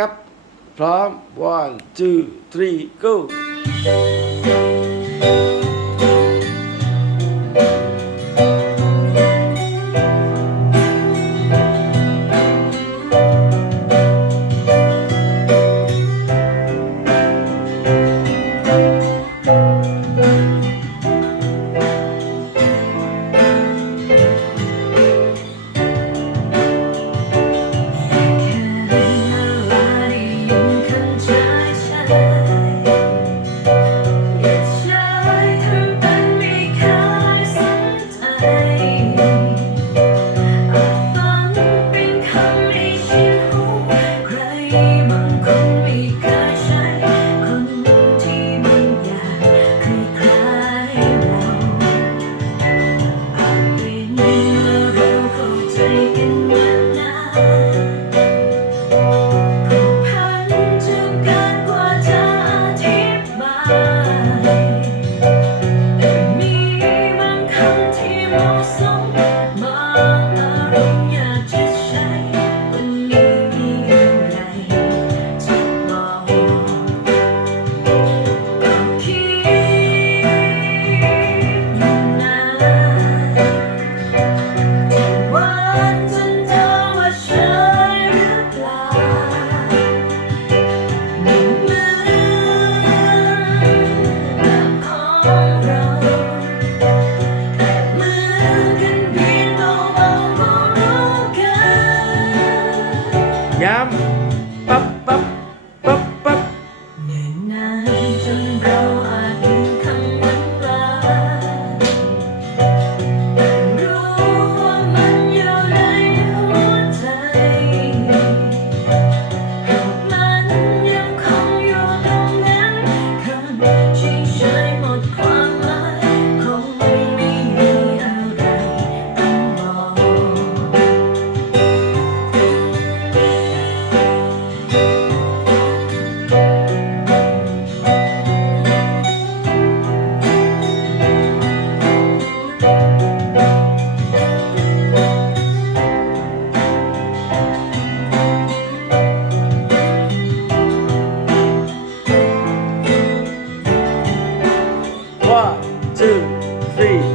ครับ พร้อม one two three go day. My One, two, three.